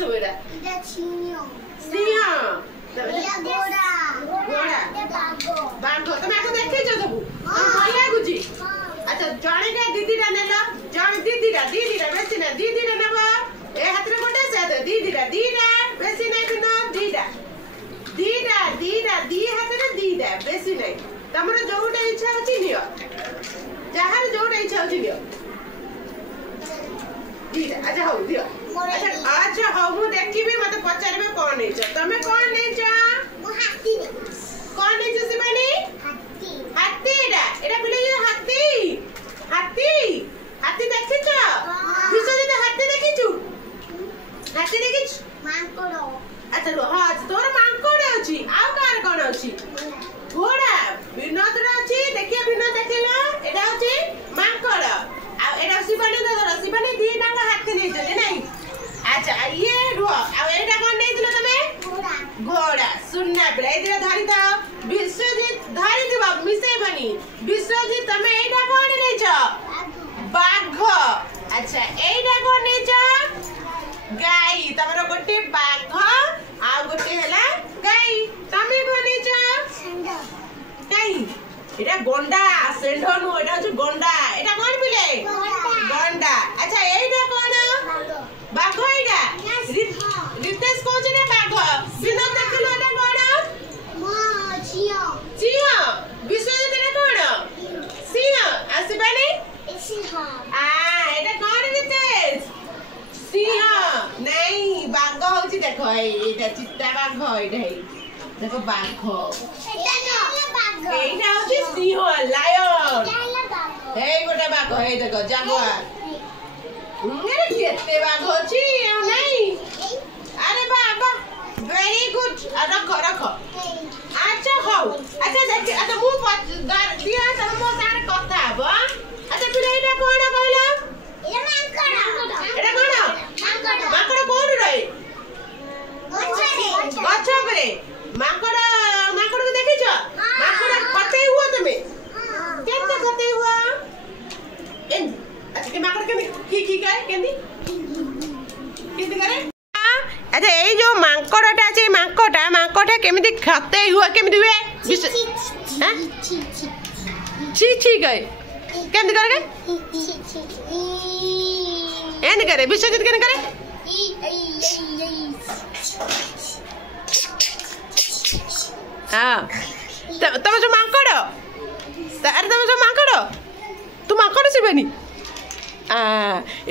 सब एटा सिंह घोड़ा बाघ तुम आको देखै छ सब भल लागुची अच्छा जणे के दीदीरा नेला जण दीदीरा बेसी ना दीदीरा नेबा ए हाथ रे गोटे से दीदीरा बेसी नै बिना दीदा दी हाथ रे दीदा बेसी नै तमरो जोटा इच्छा अछि नियो जहार जोटा इच्छा अछि नियो दीदा अच्छा हो दियो अच्छा हो मु देखिबी मते पचारबे कोन नै छ तमे कोन नै छ मु हाथी कोन नै छ सिमानी हाथी एटा बिले हाथी देखि छ विश्वजित हाथी देखि छु मांकोड़ अच्छा रो हां तोर मांकोड़ अछि आ कार कोन अछि घोड़ा विनोद रे अछि देखिए विनोद देखिलो एटा अछि मांकोड़ आ एटा शिवानी दी डांगा हाथी नै छ नहीं अच्छा ये रो आ एटा कोन नै दिलो तमे घोड़ा सुनना बेले एटा धरि था विश्वजित धरि दिबा मिसे बनी विश्वजित तमे एटा कोन नै छ बाघ अच्छा एटा कोन नै छ गाई तमरो गोटे बाघ आ गोटे हला गाई तमे कोन छ गाई एटा गोंडा सेंढो नु एटा छ गोंडा एटा कोन बिले गोंडा अच्छा एटा कोन बाघ एटा रितेश कोन छ बाघ विनोद देखलो एटा कोन सिंह विश्वजित एटा कोन सिंह आसीबानी सिंह एटा कोन रितेश सिंह नहीं बाघ होची देखो एटा चित्ता बाघ एटा है देखो बाघ एटा होची सिंह लायन हे गोटा बाघ हे देखो जागुआर मेरे केते बाघ होची नहीं अरे बाबा वेरी गुड रख अच्छा हो अच्छा देख अच्छा मु दिया तम मो सारे कथा हबो अच्छा फिर एटा कोन कहलो एटा कोन माकड़ कोन रे गछ पे माकड़ को देखि छ माकड़ कते हुआ तुमे केते कते हुआ एन अच्छा के माकड़ के की करे केंदी करे अच्छा ए जो माकड़टा छै माकड़टा केमिति खते हुआ केमिति हुए हां छी गए केंदी करे एन करे विश्वजित केन करे हां तम जो माकड़ तार तम जो माकड़ तू माकड़ सिबानी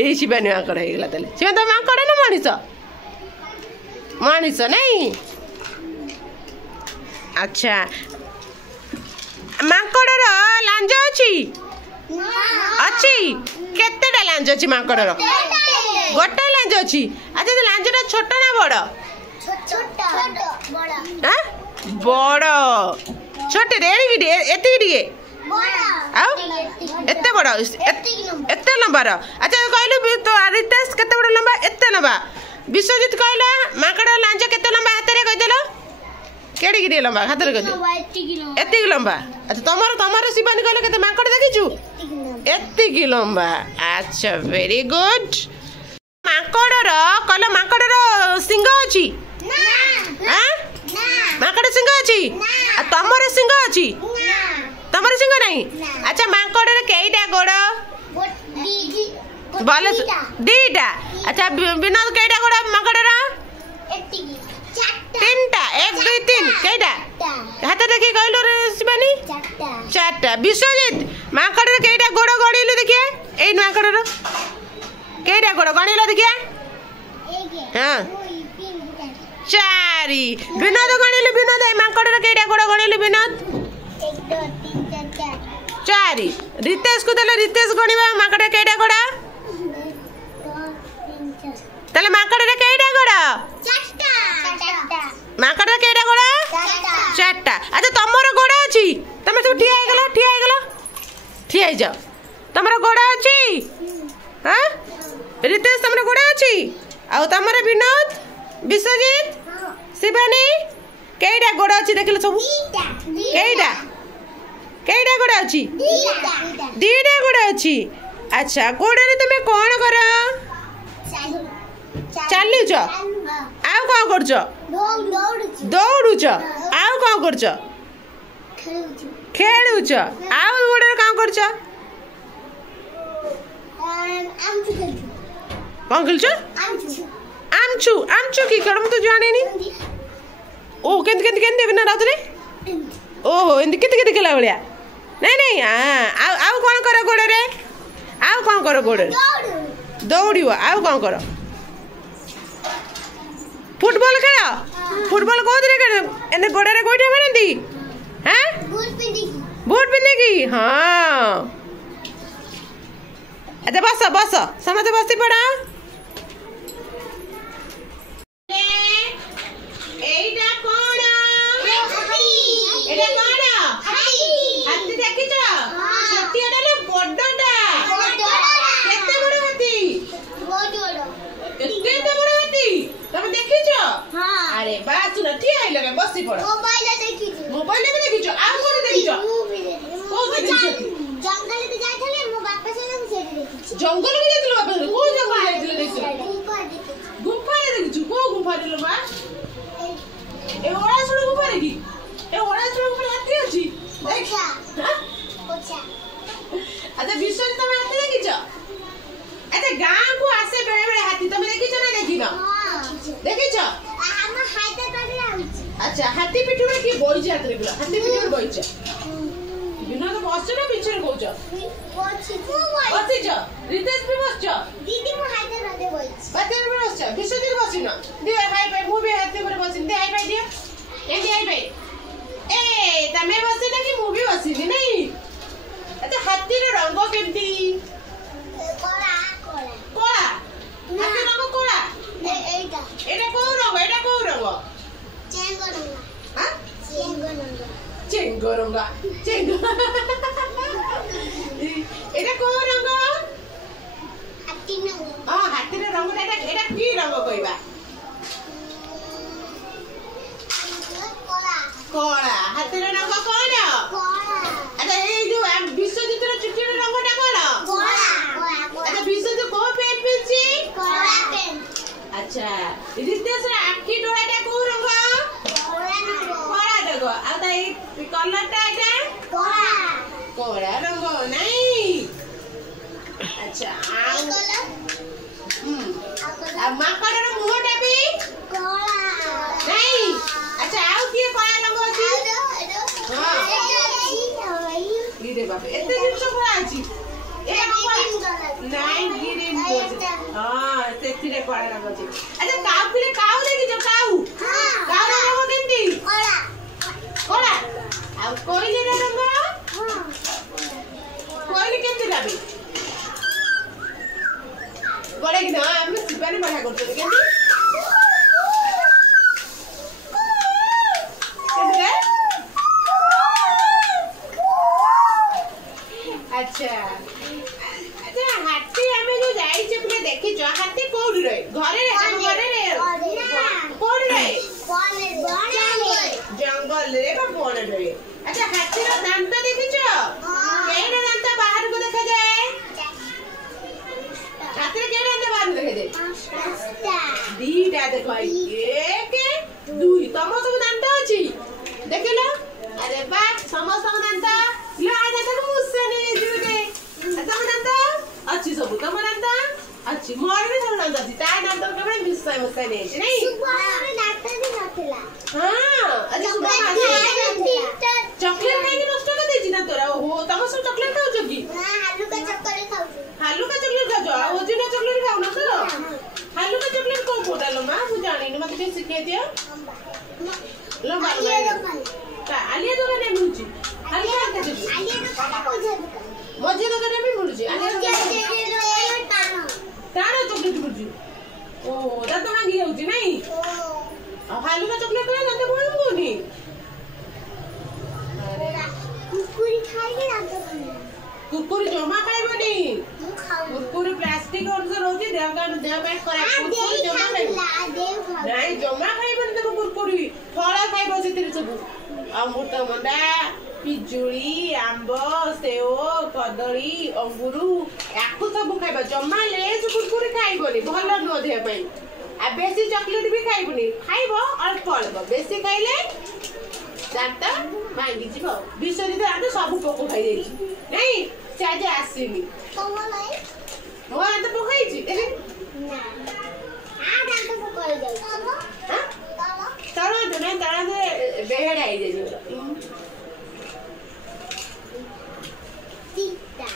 ए शिबानी माकड़ हे गेला तले शिबानी तो माकड़ ना मनीष नहीं अच्छा माकड़ रो लांज अछि केतेटा लांज अछि माकड़ रो गोटे लांज अछि अच्छा तो लांजटा छोट ना बड़ हां बड़ छोटे रेडी की एते की आउ एते बड़ एते लंबा रो अच्छा कहलु तो रितेश केते बड़ लंबा एते लंबा विश्वजित कहला माकड़ लांज केते लंबा हाथ रे कह देलो केडी की लंबा हाथ रे कह दे एते की लंबा अच्छा तमरो शिवानी कहले केते माकड़ देखिछु एते की लंबा अच्छा वेरी गुड माकड़ रो सिंह अछि ना हां माकड़ सिंह अछि आ तमरो सिंह अछि तमरो सिंह नहीं अच्छा माकड़ रे केइटा गोड़ बोले दीटा अच्छा विनोद केइटा गोड़ माकड़ रा तीनटा 1 2 3 केइटा हाथ देखि कहलो रे शिवानी चारटा विश्वजित माकड़ रे केइटा गोड़ गणिलो देखिए ए माकड़ रो केइटा गोड़ गणिलो देखिए हां 4 विनोद गणिलो विनोद ए माकड़ रे केइटा गोड़ गणिलो विनोद 1 2 3 4 4 रितेश को देले रितेश गणिबा माकड़ रे केइटा गोड़ तले माकड़ रे केइटा गोड़ चारटा माकड़ रे केइटा गोड़ चारटा अच्छा तमरो गोड़ अछि तमे सब ठिया हे गेलो ठिया हे जाओ तमरो गोड़ अछि हां रितेश तमरो गोड़ अछि आ तमरो विनोद विश्वजित शिवानी केइटा गोड़ अछि देखिलो सब केइटा गोड़ अछि दीटा गोड़ अछि अच्छा गोड़ रे तमे कोन करा ଚାଲୁଛ ଆଉ କଣ କରୁଛ ଦୌଡୁଛ ଆଉ କଣ କରୁଛ ଖେଳୁଛ ଆଉ ଗୋଡ଼ରେ କଣ କରୁଛ କଣ ଖେଳୁଛ आमचू आमचू की खेल मुझे जाने नहीं ओ केंते बिना रात रे ओहो एंती केते खेला भलिया नहीं नहीं आउ कौन कर गोड़े रे आउ कौन कर गोड़े दौड़ियो आउ कौन कर फुटबॉल खेल फुटबॉल कोदरे खेल एने गोड़े रे गोइठा मारंती हैं बूट पिंदी की हां अच्छा बस बस समझ बसी पड़ा এইটা কোন এটা কোন হাতি দেখিছ সত্যি এটা না বড়টা কেতে বড় হাতি কেতে বড় হাতি তুমি দেখিছ হ্যাঁ আরে বাস না ঠিক আইলো বসি পড় মোবাইলে দেখিছ আর কোন দেখিছ কোন দেখিছ জঙ্গলে তে যাইছিলে মো বাপা সঙ্গে সেটি দেখিছ জঙ্গলে তে যাইছিল বাপা কোন জঙ্গলে যাইছিল দেখিছ গুম্ফা দেখিছ কো গুম্ফা দিলো মা ए ओड़ा सुनो ऊपर है की ए ओड़ा सुनो ऊपर हाथी अछि देखा अच्छा अच्छा विश्व तुम हाथी देखिछ अच्छा गां को आसे बेले बेले हाथी तुम देखिछ ना देखिन हां देखिछ हम हाथी पकड़े आउछ अच्छा हाथी पिठी में की बोई जात रे बोला हाथी पिठी में बोइछ बिना तो बसछ ना पीछे कहउछ बसछ रितेश भी बसछ दीदी मो हाथी रदे बोइछ बाते में बसछ विश्व दिल बसिन दे हाय भाई मु भी हाथी पर बसिन दे हाय भाई दे एंदी हाय भाई ए तमे बसिन कि मु भी बसिनी नहीं अच्छा हाथी रो रंग केमती कोला कोला कोला हाथी रंग कोला एटा एटा को रंग चेंगो रंग हां चेंगो रंग चेंगो एटा को रंग हाथी रंग हां हाथी रो रंग एटा की रंग कहबा कोला हाथी रो रंग कोला अच्छा ए जो विश्वजीत रो चुट्टी रो रंगटा कोला कोला अच्छा विश्वजीत को पेन पिची कोला पेन अच्छा रितेश रा आखी डोळाटा को रंग कोला रंग आ ताई कलरटा एटा कोला रंग नहीं अच्छा आ कलर आ माकड़ रो मुहटा भी कोला नहीं अच्छा आउ की कोला रंग अछि हां रे बाप एते जिंस कोला अछि ए नहीं ग्रीन हां सेतिरे कोला रंग अछि अच्छा काउ पिले काउ देखि जो काउ हां काउ रंग केंती कोला कोला आ कोइली रे रंग हां कोइली केंती लाबी गोड़े कि ना हम सिपानी बढ़ा करते केंती अच्छा अच्छा हाथी हमें जो जाई छे पुरे देखि छ हाथी कोड रे घरे रे कोड रे जंगल रे बा बन रे अच्छा हाथी रो दांत देखि छ केना दांत बाहर को देखा जाए हाथी रे केना दांत बाहर देखा जाए दीटा देखो एक दुई तम सब दांत अछि देखिलो अरे बा समस्त दांत लो आ दांत मुसने जुगे तम दांत अच्छी सब तम दांत अच्छी मोर भी सब दांत अछि ता दांत केबे मिसय मुसय नहीं सुबह दांत भी नथिला हां अच्छा सुबह चॉकलेट नहीं नष्ट कर देछि ना तोरा हो तम सब चॉकलेट खाउ छ की हां आलू का चॉकलेट खाउ आलू का चॉकलेट खाउ आ ओजिना चॉकलेट खाउ ना तो आलू का चॉकलेट को बोला लो मां मु जानी न मते सिखे दियो लो आलिया दुकान में मिलुची आलिया दुकान मजे दुकान में मिलुची आलिया तारा चॉकलेट मिलुची ओ दादा मांगी जाउची नहीं आ आलू का चॉकलेट करे दादा बोल कोनी अरे कुरकुरी खाइए दादा कुरकुरी जमा खाइबनी कुरकुरी प्लास्टिक अनुसार होची देह पैक करा कुरकुरी जमा नहीं जमा खाइबनी तो कुरकुरी फल खाइबो सेतिर सब अमृतभंडा पिजुली आंब सेव कदली अंगूर याकू सब खाइबा जमा ले कुरकुरी खाइबनी भल न देह पई आ बेसी चॉकलेट भी खाइबुनी खाइबो अल्प अल्प बेसी खाइले दांत भांगी जीवो बिसरी तो आंत सब पोको खाइ जाई नहीं से आज आसीनी कमलाई मो आंत पोको खाइची देखे ना आ दांत पोको हो जाई हां तरो तो नहीं तरो से बेहेड आई जाई तीता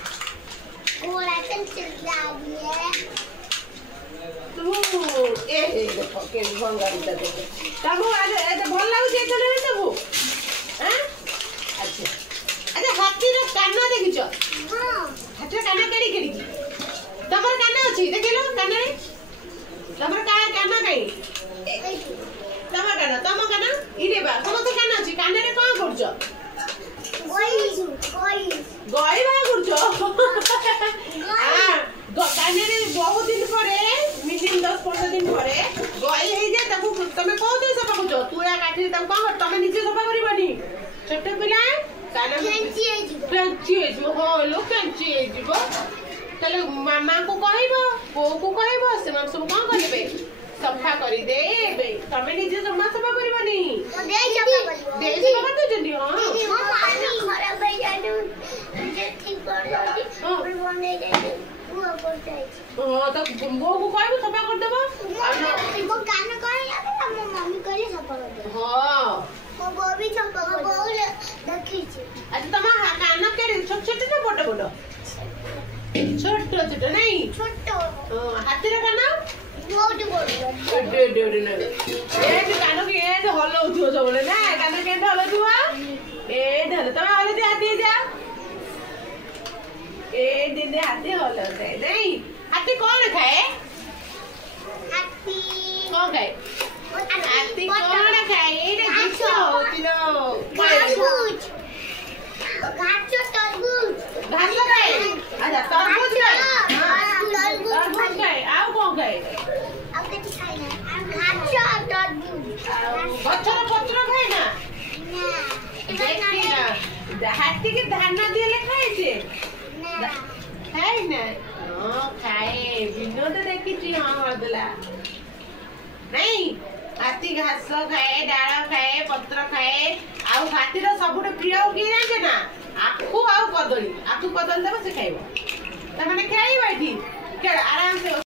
कोला कंचर लागिए तू ए देखो के भंगारी ता देखो तबो आज ए भल लागु जे चले तबो हैं अच्छा अच्छा हाथी रो कान देखिछ हां हाथी रो कान केडी केडी तमर कान अछि देखिलो कान रे तमर कान काई तम कान इरे बा तम तो कान अछि कान रे कोन करछ गई बा करछ हां कान रे बहुत दिन परे मिनिमम 10-15 दिन परे गई हे जे ताकू तमे कोन दे सफा करछ तू या काठी तम कोन तमे निजे सफा करबनी छोटे पिला कान कैंची हो लो कैंची जीवो तले मामा को कहइबो को कहइबो से हम सब कोन करबे सफा करी देबे तमे निजे सफा करबनी दे सफा कर जल्दी हां मामी खराब हो जानु जे ठीक कर दो और बने जाए वो कर जाए हां तो गो को कहइबो सफा कर देबो वो कान कहला हम मम्मी कहले सफा कर दे हां वो भी सफा कर बोल देखी छी अच्छा तमा कान के छोट छोट ना बड़ बड़ छोट छोट नहीं छोटो हाथी रे कान बहुत बड़ डे ना ए जो कान के ए जो हलो उठो सब बोले ना कान के हलो जुआ ए ढल तमे हलो दे हाथी जा ए दिन दे हाथी हलो दे नहीं हाथी कौन खाए हाथी कौन खाए हाथी कौन खाए ए रे किसो किलो तरबूज तरबूज घास खाए अच्छा तरबूज खाए तरबूज खाए आओ कौन खाए अब के खाए ना तरबूज गछर पत्र खाए ना ना हाथी के धान दिए खाए छे ना खाए ना खाए विनोद देखी हाँ बदला नहीं हाथी घास खाए डाल खाए पत्र खाए आउ हाथी सब प्रिय किए जाने ना आखु आउ कदली आखु कदली देव से खाइब ताने खाइब ये